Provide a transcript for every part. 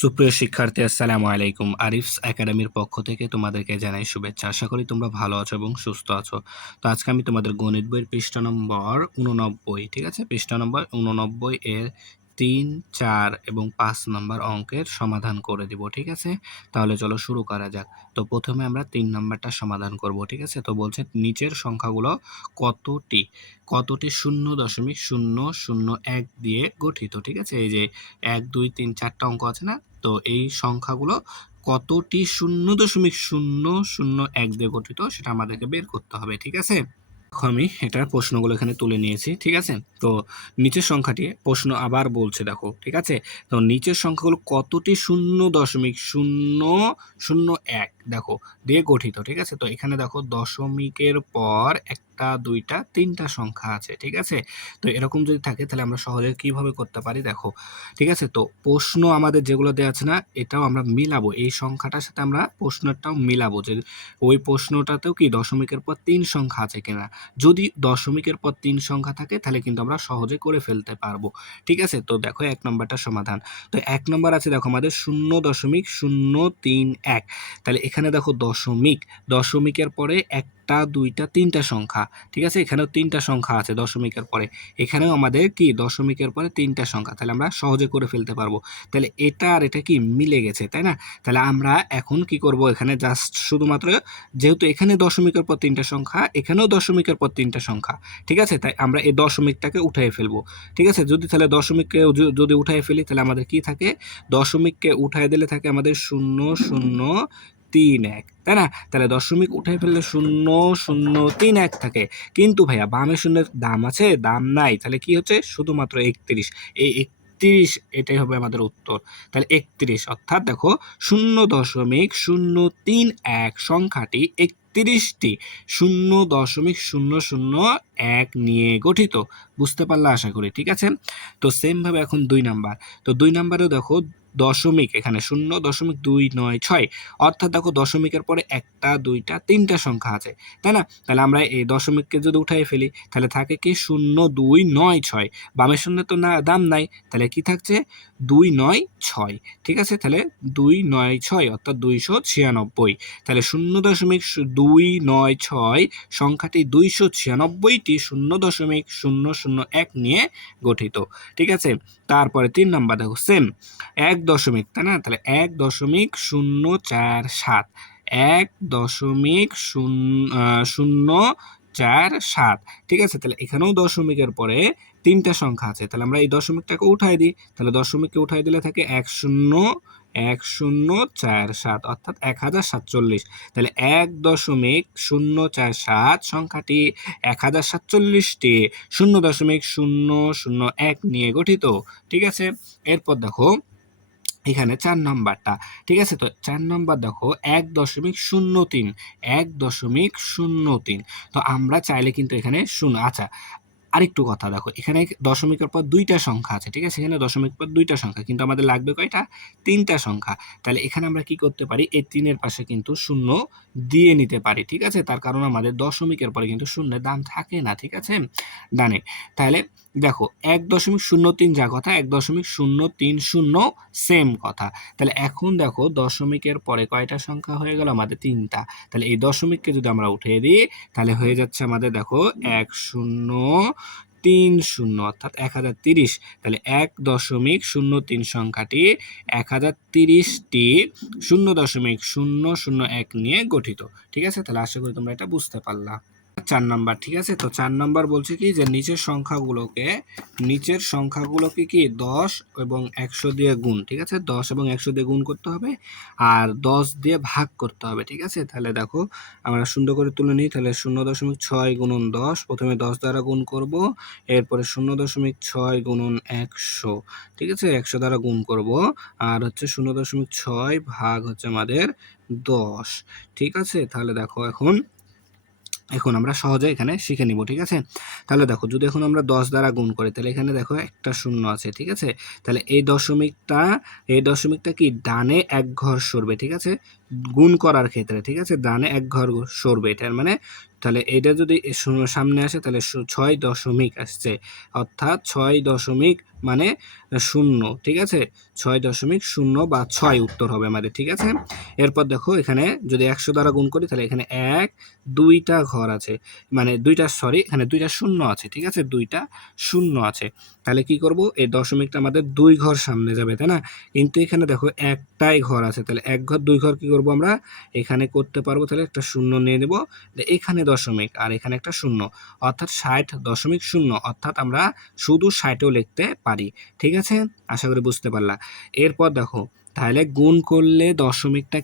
সুপ্রিয় শিক্ষার্থী, আসসালামু আলাইকুম। আরিফস একাডেমির পক্ষ থেকে তোমাদেরকে জানাই শুভেচ্ছা। আশা করি তোমরা ভালো আছো এবং সুস্থ আছো। তো আজকে আমি তোমাদের গণিত বইয়ের পৃষ্ঠা নম্বর 89, ঠিক আছে, পৃষ্ঠা নম্বর 89 এর 3, 4 এবং 5 নম্বর অঙ্কের সমাধান করে দিব, ঠিক আছে। তাহলে চলো শুরু করা যাক। তো প্রথমে আমরা 3 নম্বরটা সমাধান করব, ঠিক আছে। তো বলছে নিচের সংখ্যাগুলো কতটি কতটি 0.001 দিয়ে গঠিত, ঠিক আছে। এই যে 1, 2, 3, 4টা অঙ্ক আছে না, তো এই সংখ্যাগুলো কতটি 0.001 দিয়ে গঠিত সেটা আমাদেরকে বের করতে হবে, ঠিক আছে। দেখো আমি এটার প্রশ্নগুলো এখানে তুলে নিয়েছি, ঠিক আছে। তো নিচের সংখ্যাটি প্রশ্ন আবার বলছে, দেখো, ঠিক আছে। তো নিচের সংখ্যাগুলো কতটি 0.001 দেখো দিয়ে গঠিত, ঠিক আছে। তো এখানে দেখো দশমিকের পর একটা, দুইটা, তিনটা সংখ্যা আছে, ঠিক আছে। তো এরকম যদি থাকে তাহলে আমরা সহজে কিভাবে করতে পারি, দেখো, ঠিক আছে। তো প্রশ্ন আমাদের যেগুলো দেওয়া আছে না, এটাও আমরা মিলাবো, এই সংখ্যাটার সাথে আমরা প্রশ্নটাও মিলাবো, যে ওই প্রশ্নটাতেও কি দশমিকের পর 3 সংখ্যা আছে কিনা। যদি দশমিকের পর 3 সংখ্যা থাকে তাহলে কিন্তু আমরা সহজে করে ফেলতে পারবো, ঠিক আছে। তো দেখো 1 নম্বরটা সমাধান। তো 1 নম্বর আছে, দেখো আমাদের 0.031, তাহলে এখানে দেখো দশমিকের পরে একটা, দুইটা, তিনটা সংখ্যা, ঠিক আছে। এখানেও 3টা সংখ্যা আছে দশমিকের পরে, এখানেও আমাদের কি দশমিকের পরে 3টা সংখ্যা, তাহলে আমরা সহজে করে ফেলতে পারবো। তাহলে এটা আর এটা কি মিলে গেছে, তাই না। তাহলে আমরা এখন কি করব, এখানে জাস্ট শুধুমাত্র, যেহেতু এখানে দশমিকের পর 3টা সংখ্যা, এখানেও দশমিকের পর 3টা সংখ্যা, ঠিক আছে, তাই আমরা এই দশমিকটাকে উঠাই ফেলবো, ঠিক আছে। যদি তাহলে দশমিককে যদি উঠাই ফেলি তাহলে আমাদের কি থাকে, দশমিককে উঠাই দিলে থাকে আমাদের 0.031, তাই না। তাহলে দশমিক উঠাই ফেললে 0.031 থাকে, কিন্তু ভাইয়া বামে শূন্যের দাম আছে, দাম নাই, তাহলে কি হচ্ছে, শুধুমাত্র 31, এই 31 এটাই হবে আমাদের উত্তর। তাহলে 31 অর্থাৎ দেখো 0.031 সংখ্যাটি 31টি 0.001 নিয়ে গঠিত। বুঝতে পারলে আশা করি, ঠিক আছে। তো সেম ভাবে এখন 2 নাম্বার। তো 2 নাম্বারেও দেখো দশমিক, এখানে 0.296, অর্থাৎ দেখো দশমিকের পরে একটা, দুইটা, তিনটা সংখ্যা আছে, তাই না। তাহলে আমরা এই দশমিককে যদি উঠাই ফেলি তাহলে থাকে কি 0.296, বামের শূন্য তো না, দাম নাই, তাহলে কি থাকছে 296, ঠিক আছে। তাহলে 296 অর্থাৎ 296, তাহলে 0.296 সংখ্যাটি 296টি 0.001 নিয়ে গঠিত, ঠিক আছে। তারপরে 3 নাম্বার দেখো সেম 1 দশমিক, তাই না। তাহলে 1.047, 1.047, ঠিক আছে। তাহলে এখানেও দশমিকের পরে 3টা সংখ্যা আছে, তাহলে আমরা এই দশমিকটাকে উঠাই দিই, তাহলে দশমিককে উঠাই দিলে থাকে 1047 অর্থাৎ 1047, তাহলে 1.047 সংখ্যাটি 1047টি 0.001 নিয়ে গঠিত, ঠিক আছে। এরপর দেখো এখানে 4 নাম্বারটা, ঠিক আছে। তো 4 নাম্বার দেখো 1.03, 1.03, তো আমরা চাইলে কিন্তু এখানে শূন্য, আচ্ছা আরেকটু কথা, দেখো এখানে দশমিকের পর 2টা সংখ্যা আছে, ঠিক আছে। এখানে দশমিকের পর 2টা সংখ্যা, কিন্তু আমাদের লাগবে কয়টা, 3টা সংখ্যা। তাহলে এখানে আমরা কি করতে পারি, এই 3-এর পাশে কিন্তু শূন্য দিয়ে নিতে পারি, ঠিক আছে। তার কারণ আমাদের দশমিকের পরে কিন্তু শূন্যের দাম থাকে না, ঠিক আছে, ডানে। তাহলে দেখো 1.03 যা কথা, 1.030 সেম কথা। তাহলে এখন দেখো দশমিকের পরে কয়টা সংখ্যা হয়ে গেল, আমাদের 3টা। তাহলে এই দশমিককে যদি আমরা উঠিয়ে দিই তাহলে হয়ে যাচ্ছে আমাদের, দেখো 1030 অর্থাৎ 1030, তাহলে 1.003 সংখ্যাটি 1030টি 0.001 নিয়ে গঠিত, ঠিক আছে। তাহলে আশা করি তোমরা এটা বুঝতে পারলা। 4 নাম্বার, ঠিক আছে। তো 4 নাম্বার বলছে কি, যে নিচের সংখ্যাগুলোকে কি 10 এবং 100 দিয়ে গুণ, ঠিক আছে, 10 এবং 100 দিয়ে গুণ করতে হবে আর 10 দিয়ে ভাগ করতে হবে, ঠিক আছে। তাহলে দেখো আমরা সুন্দর করে তুলে নিই, তাহলে 0.6 গুণন 10, প্রথমে 10 দ্বারা গুণ করব, এরপরে 0.6 গুণন 100, ঠিক আছে, 100 দ্বারা গুণ করব, আর হচ্ছে 0.6 ভাগ হচ্ছে আমাদের 10, ঠিক আছে। তাহলে দেখো এখন আমরা সহজে এখানে শিখে নিব, ঠিক আছে। তাহলে দেখো যদি এখন আমরা 10 দ্বারা গুণ করি তাহলে এখানে দেখো একটা শূন্য আছে, ঠিক আছে। তাহলে এই দশমিকটা কি ডানে এক ঘর সরবে, ঠিক আছে, গুণ করার ক্ষেত্রে, ঠিক আছে, ডানে এক ঘর সরবে, এটার মানে তাহলে এটা যদি সামনে আসে তাহলে 6 দশমিক আসছে, অর্থাৎ 6 দশমিক মানে শূন্য, ঠিক আছে, 6.0 বা 6 উত্তর হবে আমাদের, ঠিক আছে। এরপর দেখো এখানে যদি 100 দ্বারা গুণ করি তাহলে এখানে দুইটা ঘর আছে, মানে এখানে দুইটা শূন্য আছে, ঠিক আছে, দুইটা শূন্য আছে। তাহলে কি করব, এই দশমিকটা আমাদের 2 ঘর সামনে যাবে, তাই না? কিন্তু এখানে দেখো একটাই ঘর আছে, তাহলে 1 ঘর 2 ঘর কি করব আমরা এখানে করতে পারবো, তাহলে একটা শূন্য নিয়ে নেব, এখানে দশমিক আর এখানে একটা শূন্য, অর্থাৎ 60.0, অর্থাৎ আমরা শুধু 60ও লিখতে পারি, ঠিক আছে। আশা করি বুঝতে পারলা। এরপর দেখো তাহলে গুণ করলে দশমিকটা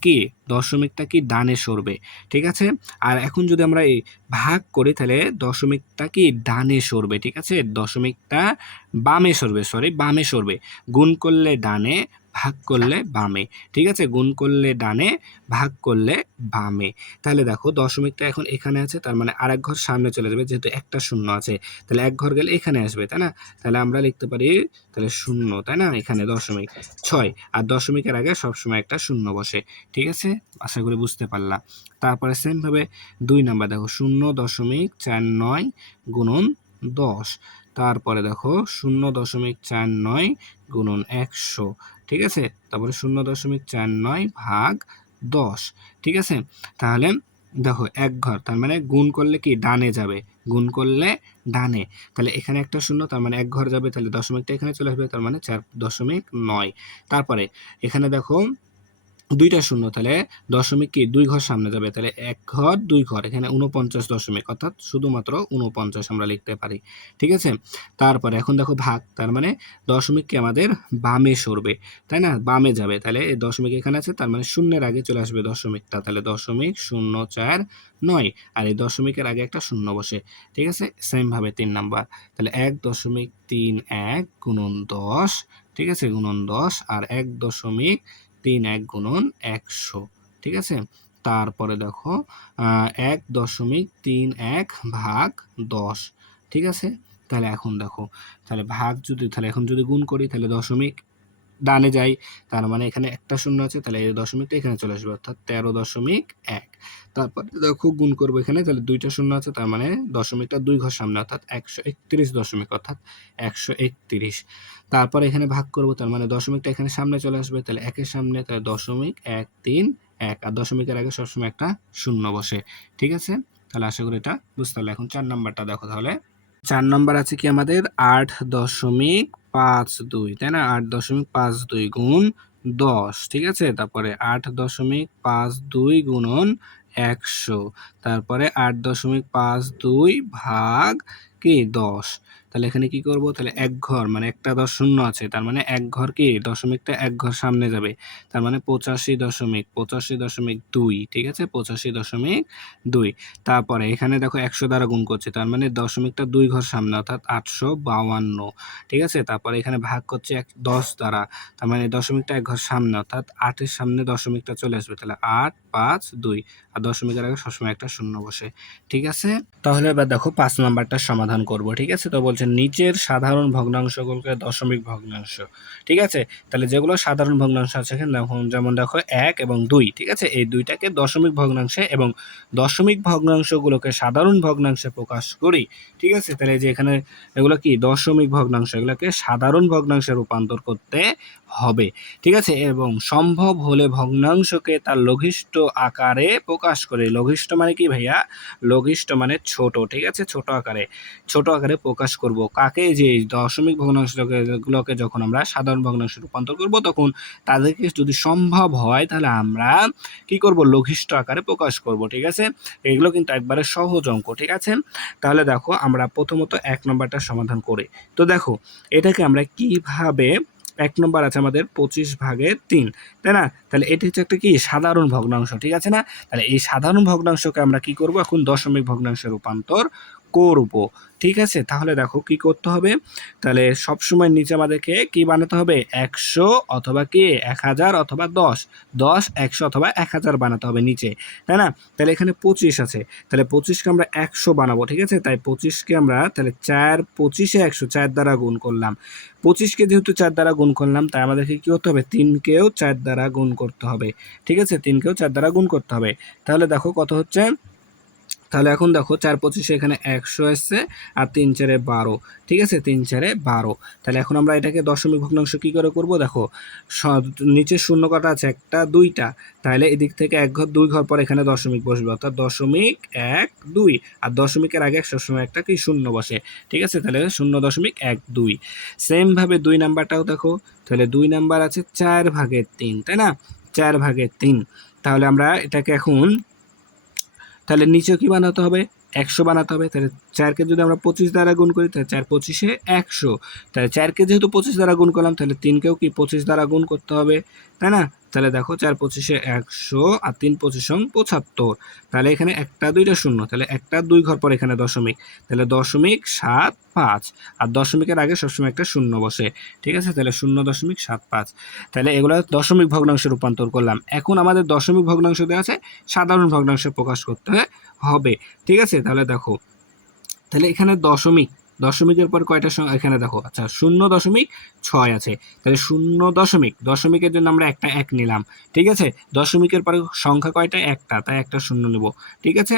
কি ডানে সরবে, ঠিক আছে। আর এখন যদি আমরা এই ভাগ করি তাহলে দশমিকটা কি ডানে সরবে, ঠিক আছে, দশমিকটা বামে সরবে। গুণ করলে ডানে, ভাগ করলে বামে, ঠিক আছে, গুণ করলে ডানে, ভাগ করলে বামে। তাহলে দেখো দশমিকটা এখন এখানে আছে, তার মানে আরেক ঘর সামনে চলে যাবে, যেহেতু একটা শূন্য আছে, তাহলে এক ঘর গেলে এখানে আসবে, তাই না? তাহলে আমরা লিখতে পারি তাহলে শূন্য, তাই না, এখানে 6, আর দশমিকের আগে সবসময় একটা শূন্য বসে, ঠিক আছে। আশা করি বুঝতে পারলাম। তারপরে সেম ভাবে 2 নাম্বার দেখো 0.49 গুণন 10, তারপরে দেখো 0.49 গুণন 100, ঠিক আছে, তারপরে 0.49 ভাগ 10, ঠিক আছে। তাহলে দেখো এক ঘর, তার মানে গুণ করলে কি ডানে যাবে, গুণ করলে ডানে, তাহলে এখানে একটা শূন্য, তার মানে এক ঘর যাবে, তাহলে দশমিকটা এখানে চলে আসবে, তার মানে 4.9। তারপরে এখানে দেখো দুইটা শূন্য, তাহলে দশমিক কি 2 ঘর সামনে যাবে, তাহলে 1 ঘর 2 ঘর, এখানে 49 দশমিক, অর্থাৎ শুধুমাত্র 49 আমরা লিখতে পারি, ঠিক আছে। তারপরে এখন দেখো ভাগ, তার মানে দশমিক কি আমাদের বামে সরবে, তাই না, বামে যাবে, তাহলে এই দশমিক এখানে আছে, তার মানে শূন্যের আগে চলে আসবে দশমিকটা, তাহলে 0.049, আর এই দশমিকের আগে একটা শূন্য বসে, ঠিক আছে। সেম ভাবে 3 নাম্বার, তাহলে 1.31 গুণন 10, ঠিক আছে, গুণন 10, আর 1.31 গুণন 100, ঠিক আছে। তারপরে দেখো 1.31 ভাগ 10, ঠিক আছে। তাহলে এখন দেখো, তাহলে এখন যদি গুণ করি তাহলে দশমিক ডানে যাই, তার মানে এখানে একটা শূন্য আছে, তাহলে এই দশমিকটা এখানে চলে আসবে, অর্থাৎ 13.1। তারপর দেখো গুণ করবো এখানে, তাহলে দুইটা শূন্য আছে, তার মানে দশমিকটা 2 ঘর সামনে, অর্থাৎ 131 দশমিক, অর্থাৎ 131। তারপর এখানে ভাগ করব, তার মানে দশমিকটা এখানে সামনে চলে আসবে, তাহলে একের সামনে, তাহলে 0.131, আর দশমিকের আগে সবসময় একটা শূন্য বসে, ঠিক আছে। তাহলে আশা করি এটা বুঝতে পারলে। এখন 4 নাম্বারটা দেখো, তাহলে 4 নাম্বার আছে কি আমাদের 8.52, তাই না, 8.52 গুণ 10, ঠিক আছে। তারপরে 8.52 গুণন 100, তারপরে 8.52 ভাগ কি 10। তাহলে এখানে কি করব, তাহলে এক ঘর, মানে একটা 10 শূন্য আছে, তার মানে এক ঘর কি দশমিকটা এক ঘর সামনে যাবে, তার মানে 85.2, ঠিক আছে, 85.2। তারপরে এখানে দেখো 100 দ্বারা গুণ করছে, তার মানে দশমিকটা 2 ঘর সামনে, অর্থাৎ 852, ঠিক আছে। তারপরে এখানে ভাগ করছে 10 দ্বারা, তার মানে দশমিকটা এক ঘর সামনে, অর্থাৎ 8-এর সামনে দশমিকটা চলে আসবে, তাহলে 852, আর দশমিকের আগে সবসময় একটা শূন্য বসে, ঠিক আছে। তাহলে এবার দেখো 5 নাম্বারটা সমাধান করব, ঠিক আছে। তো বলছে নিচের সাধারণ ভগ্নাংশগুলোকে দশমিক ভগ্নাংশ, ঠিক আছে। তাহলে যেগুলো সাধারণ ভগ্নাংশ আছে এখানে দেখো, যেমন দেখো 1 এবং 2, ঠিক আছে, এই দুইটাকে দশমিক ভগ্নাংশে এবং দশমিক ভগ্নাংশগুলোকে সাধারণ ভগ্নাংশে প্রকাশ করি, ঠিক আছে। তাহলে যে এখানে এগুলো কি দশমিক ভগ্নাংশ, এগুলোকে সাধারণ ভগ্নাংশে রূপান্তর করতে হবে, ঠিক আছে। এবং সম্ভব হলে ভগ্নাংশকে তার লঘিষ্ঠ আকারে প্রকাশ করে, লঘিষ্ঠ মানে কি ভাইয়া, লঘিষ্ঠ মানে ছোট, ঠিক আছে, ছোট আকারে প্রকাশ করব কাকে, যে দশমিক ভগ্নাংশগুলোকে যখন আমরা সাধারণ ভগ্নাংশে রূপান্তর করব, তখন তাদেরকে যদি সম্ভব হয় তাহলে আমরা কি করব, লঘিষ্ঠ আকারে প্রকাশ করব, ঠিক আছে। এগুলো কিন্তু একবারে সহজ অঙ্ক, ঠিক আছে। তাহলে দেখো আমরা প্রথমত 1 নম্বরটা সমাধান করি। তো দেখো এটাকে আমরা কিভাবে, 1 নম্বর আছে আমাদের 25/3, তাই না, তাহলে এটি হচ্ছে একটা কি সাধারণ ভগ্নাংশ, ঠিক আছে না। তাহলে এই সাধারণ ভগ্নাংশকে আমরা কি করব, এখন দশমিক ভগ্নাংশে রূপান্তর করব, ঠিক আছে। তাহলে দেখো কি করতে হবে, তাহলে সবসময় নিচে আমাদেরকে কি বানাতে হবে, 100 অথবা কি 1000 অথবা 10, 100 অথবা 1000 বানাতে হবে নিচে, তাই না। তাহলে এখানে 25 আছে, তাহলে 25কে আমরা 100 বানাবো, ঠিক আছে। তাই 25কে আমরা তাহলে 4 25-এ 100 4 দ্বারা গুণ করলাম, 25কে যেহেতু 4 দ্বারা গুণ করলাম, তাই আমাদেরকে কি করতে হবে, 3কেও 4 দ্বারা গুণ করতে হবে, ঠিক আছে, 3কেও 4 দ্বারা গুণ করতে হবে। তাহলে দেখো কত হচ্ছে, তাহলে এখন দেখো 4×25 এখানে 100 এসছে আর 3×4 12, ঠিক আছে, 3×4 12। তাহলে এখন আমরা এটাকে দশমিক ভগ্নাংশ কি করে করব, দেখো নিচে শূন্য কটা আছে, একটা দুইটা, তাহলে এদিক থেকে 1 ঘর 2 ঘর পর এখানে দশমিক বসবে, অর্থাৎ 0.12। আর দশমিকের আগে সবসময় একটা কি শূন্য বসে, ঠিক আছে, তাহলে 0.12। সেম ভাবে 2 নাম্বারটাও দেখো, তাহলে 2 নাম্বার আছে 4/3, তাই না, 4/3। তাহলে আমরা এটাকে এখন তাহলে নিচেও কি বানাতে হবে, 100 বানাতে হবে। তাহলে 4কে যদি আমরা 25 দ্বারা গুণ করি, তাহলে 4×25 100। তাহলে 4কে যেহেতু 25 দ্বারা গুণ করলাম, তাহলে 3কেও কি 25 দ্বারা গুণ করতে হবে, তাই না। তাহলে দেখো 4×25 100 আর 3×25 75। তাহলে এখানে একটা দুইটা শূন্য, তাহলে একটা 2 ঘর পর এখানে দশমিক, তাহলে 0.75। আর দশমিকের আগে সবসময় একটা শূন্য বসে, ঠিক আছে, তাহলে 0.75। তাহলে এগুলো দশমিক ভগ্নাংশে রূপান্তর করলাম। এখন আমাদের দশমিক ভগ্নাংশ দেওয়া আছে, সাধারণ ভগ্নাংশে প্রকাশ করতে হবে, ঠিক আছে। তাহলে দেখো, তাহলে এখানে দশমিকের পর কয়টা এখানে দেখো, আচ্ছা 0.6 আছে, তাহলে দশমিকের জন্য আমরা একটা 1 নিলাম, ঠিক আছে। দশমিকের পরে সংখ্যা কয়টা, একটা, তাই একটা শূন্য নেব, ঠিক আছে।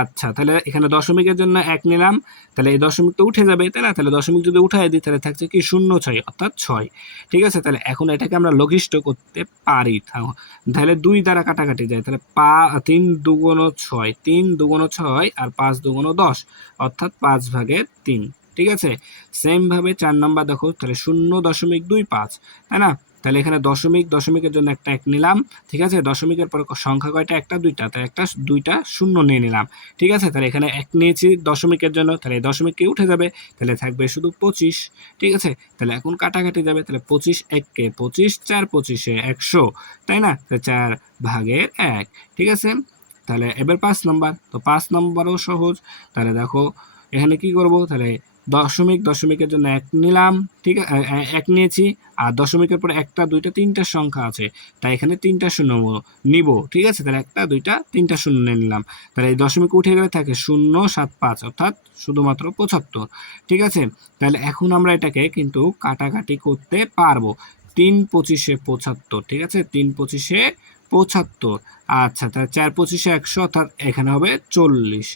আচ্ছা, তাহলে এখানে দশমিকের জন্য 1 নিলাম, তাহলে এই দশমিক তো উঠে যাবে, তাই না। তাহলে দশমিক যদি উঠায় দিই, তাহলে থাকছে কি 0.6, অর্থাৎ 6, ঠিক আছে। তাহলে এখন এটাকে আমরা লঘিষ্ঠ করতে পারি, তাহলে 2 দ্বারা কাটাকাটি যায়, তাহলে 3 দুগুণ 6, 3 দুগুণ 6 আর 5 দুগুণ 10, অর্থাৎ 5/3, ঠিক আছে। সেম ভাবে 4 নাম্বার দেখো, তাহলে 0.25, তাই না। তাহলে এখানে দশমিকের জন্য একটা 1 নিলাম, ঠিক আছে। দশমিকের পরে সংখ্যা কয়টা, একটা দুইটা, তাই একটা দুইটা শূন্য নিয়ে নিলাম, ঠিক আছে। তাহলে এখানে 1 নিয়েছি দশমিকের জন্য, তাহলে দশমিক কি উঠে যাবে, তাহলে থাকবে শুধু 25, ঠিক আছে। তাহলে এখন কাটাকাটি যাবে, তাহলে 25 1কে 25, 4×25 100, তাই না, 4/1, ঠিক আছে। তাহলে এবার 5 নাম্বার, তো 5 নাম্বারও সহজ। তাহলে দেখো এখানে কি করব, তাহলে দশমিকের জন্য 1 নিলাম, ঠিক আছে, 1 নিয়েছি। আর দশমিকের পরে একটা দুইটা তিনটা সংখ্যা আছে, তাই এখানে 3টা শূন্য নিব, ঠিক আছে। তাহলে একটা দুইটা তিনটা শূন্য নিয়ে নিলাম, তাহলে এই দশমিক উঠে গেলে থাকে 0.75, অর্থাৎ শুধুমাত্র 75, ঠিক আছে। তাহলে এখন আমরা এটাকে কিন্তু কাটাকাটি করতে পারবো, 3×25 75, ঠিক আছে, 3×25 75। আচ্ছা, তাহলে 4×25 100, অর্থাৎ এখানে হবে 40,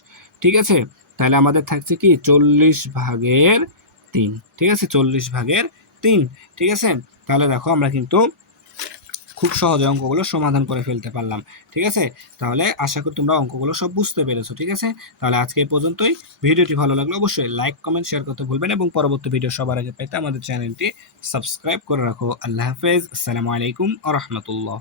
ঠিক আছে। তাহলে আমাদের থাকছে কি 40/3, ঠিক আছে, 40/3, ঠিক আছে। তাহলে দেখো আমরা কিন্তু খুব সহজে অঙ্কগুলো সমাধান করে ফেলতে পারলাম, ঠিক আছে। তাহলে আশা করি তোমরা অঙ্কগুলো সব বুঝতে পেরেছো, ঠিক আছে। তাহলে আজকে এই পর্যন্তই। ভিডিওটি ভালো লাগলে অবশ্যই লাইক কমেন্ট শেয়ার করতে ভুলবেন এবং পরবর্তী ভিডিও সবার আগে পেতে আমাদের চ্যানেলটি সাবস্ক্রাইব করে রাখো। আল্লাহ হাফেজ, আসসালামু আলাইকুম ওয়া রাহমাতুল্লাহ।